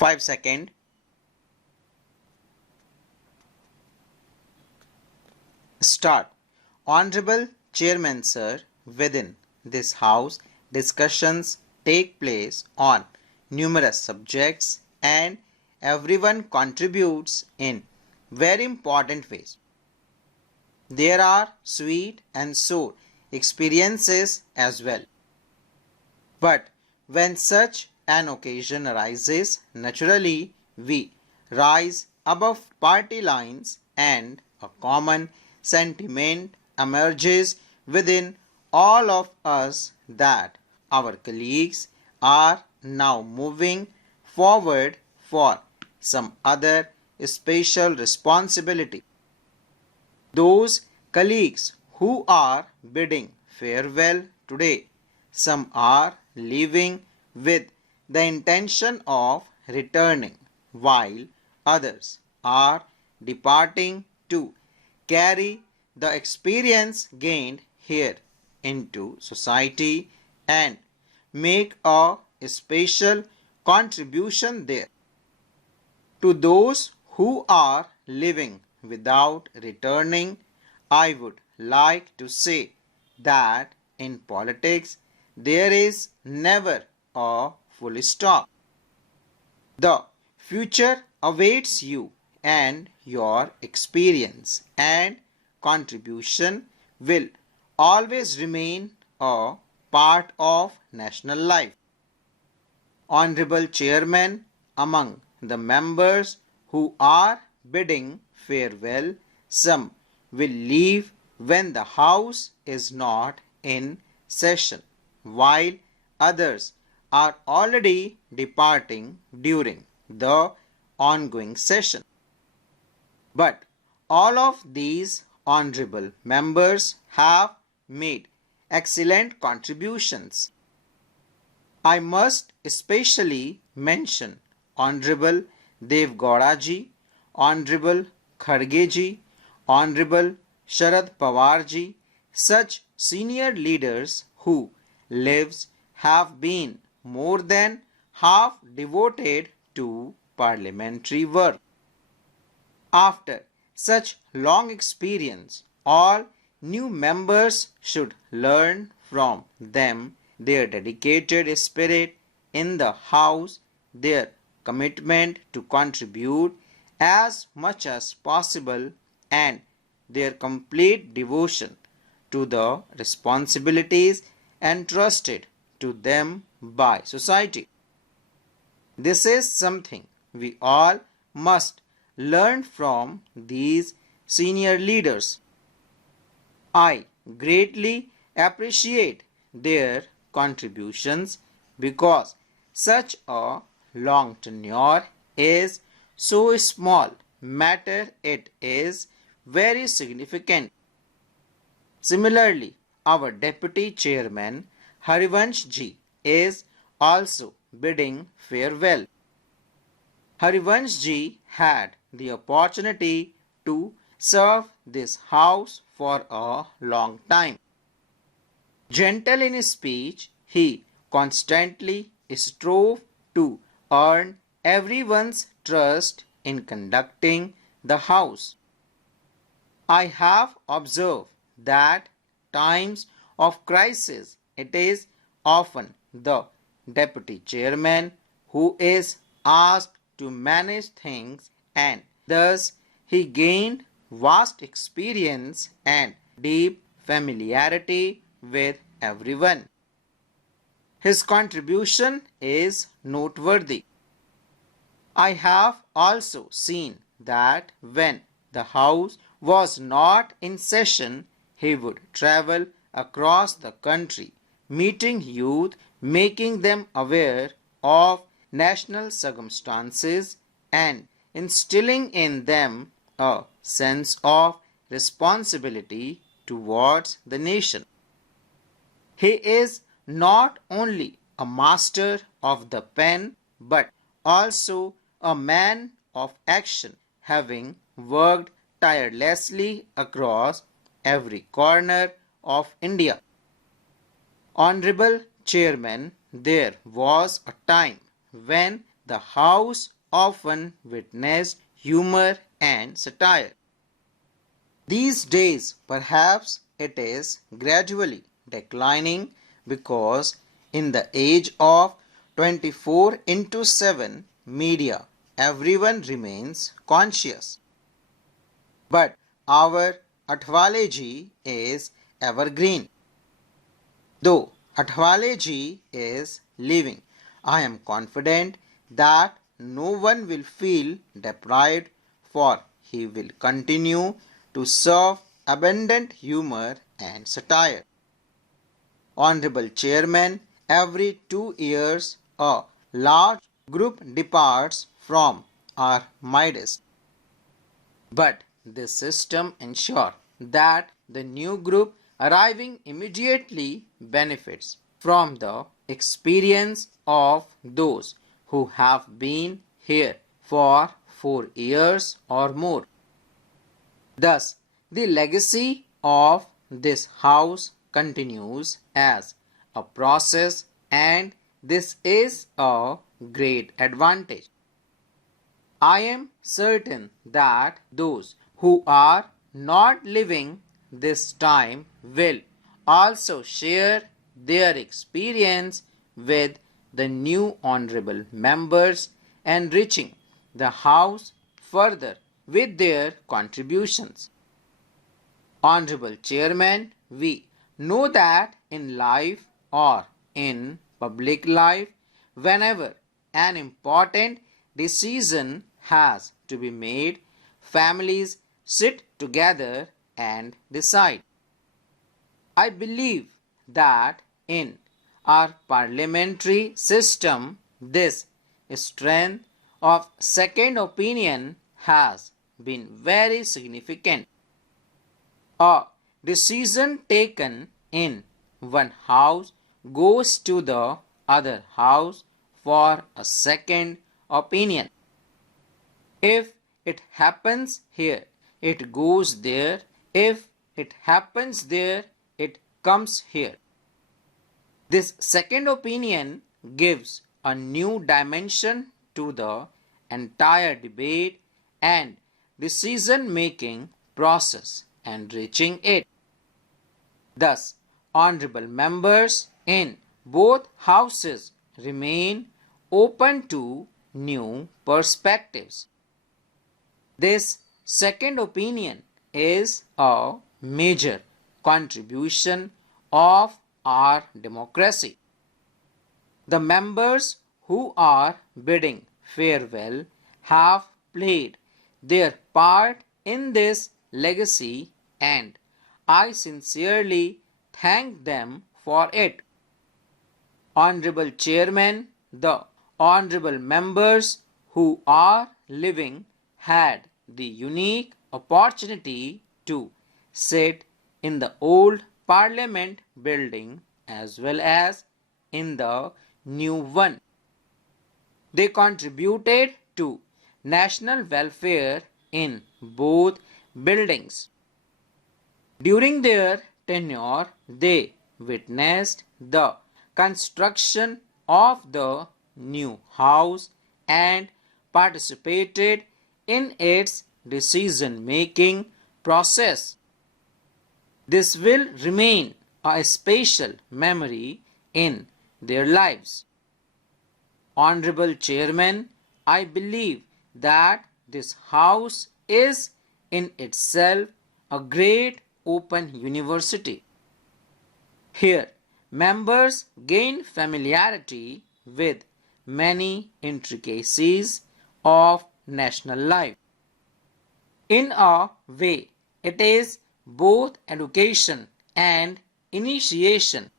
5 seconds. Start. Honorable Chairman Sir, within this House, discussions take place on numerous subjects and everyone contributes in very important ways. There are sweet and sour experiences as well. But when such an occasion arises, naturally we rise above party lines and a common sentiment emerges within all of us that our colleagues are now moving forward for some other special responsibility. Those colleagues who are bidding farewell today, some are leaving with the intention of returning, while others are departing to carry the experience gained here into society and make a special contribution there. To those who are living without returning, I would like to say that in politics there is never a full stop. The future awaits you and your experience and contribution will always remain a part of national life. Honorable Chairman, among the members who are bidding farewell, some will leave when the House is not in session, while others are already departing during the ongoing session. But all of these honorable members have made excellent contributions. I must especially mention Honorable Devgowda ji, Honorable Kharge ji, Honorable Sharad Pawar ji, such senior leaders whose lives have been more than half devoted to parliamentary work. After such long experience, all new members should learn from them their dedicated spirit in the House, their commitment to contribute as much as possible, and their complete devotion to the responsibilities entrusted to them by society. This is something we all must learn from these senior leaders. I greatly appreciate their contributions because such a long tenure is so small matter, it is very significant. Similarly, our Deputy Chairman Harivansh ji is also bidding farewell. Harivansh ji had the opportunity to serve this House for a long time. Gentle in speech, he constantly strove to earn everyone's trust in conducting the House. I have observed that times of crisis it is often the Deputy Chairman who is asked to manage things, and thus he gained vast experience and deep familiarity with everyone. His contribution is noteworthy. I have also seen that when the House was not in session, he would travel across the country, meeting youth, making them aware of national circumstances and instilling in them a sense of responsibility towards the nation. He is not only a master of the pen but also a man of action, having worked tirelessly across every corner of India. Honorable Chairman, there was a time when the House often witnessed humor and satire. These days, perhaps it is gradually declining because in the age of 24 into 7 media, everyone remains conscious. But our Athwaleji is evergreen. Though Athwaleji is living, I am confident that no one will feel deprived, for he will continue to serve abundant humor and satire. Honorable Chairman, every 2 years a large group departs from our midst. But this system ensures that the new group arriving immediately benefits from the experience of those who have been here for 4 years or more. Thus, the legacy of this house continues as a process, and this is a great advantage. I am certain that those who are not living this time will also share their experience with the new honorable members, enriching the house further with their contributions. Honorable Chairman, we know that in life or in public life, whenever an important decision has to be made, families sit together and decide. I believe that in our parliamentary system, this strength of second opinion has been very significant. A decision taken in one house goes to the other house for a second opinion. If it happens here, it goes there. If it happens there, it comes here. This second opinion gives a new dimension to the entire debate and decision-making process, enriching it. Thus, honorable members in both houses remain open to new perspectives. This second opinion is a major contribution of our democracy. The members who are bidding farewell have played their part in this legacy, and I sincerely thank them for it. Honorable Chairman, the honorable members who are living had the unique opportunity to sit in the old Parliament building as well as in the new one. They contributed to national welfare in both buildings. During their tenure, they witnessed the construction of the new house and participated in its decision-making process. This will remain a special memory in their lives. Honorable Chairman, I believe that this house is in itself a great open university. Here, members gain familiarity with many intricacies of national life. In a way, it is both education and initiation.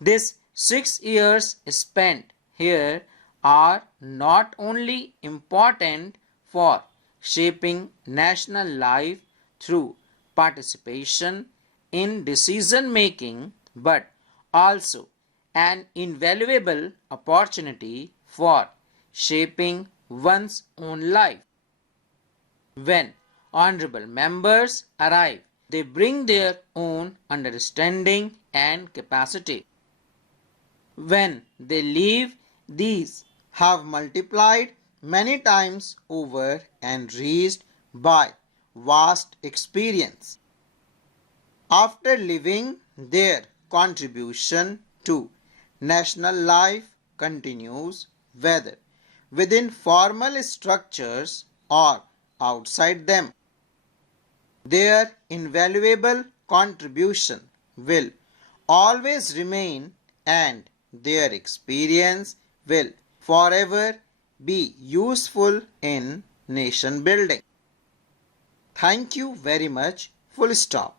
These 6 years spent here are not only important for shaping national life through participation in decision making, but also an invaluable opportunity for shaping one's own life. When honorable members arrive, they bring their own understanding and capacity. When they leave, these have multiplied many times over and reached by vast experience. After leaving, their contribution to national life continues, whether within formal structures or outside them. Their invaluable contribution will always remain, and their experience will forever be useful in nation building. Thank you very much. Full stop.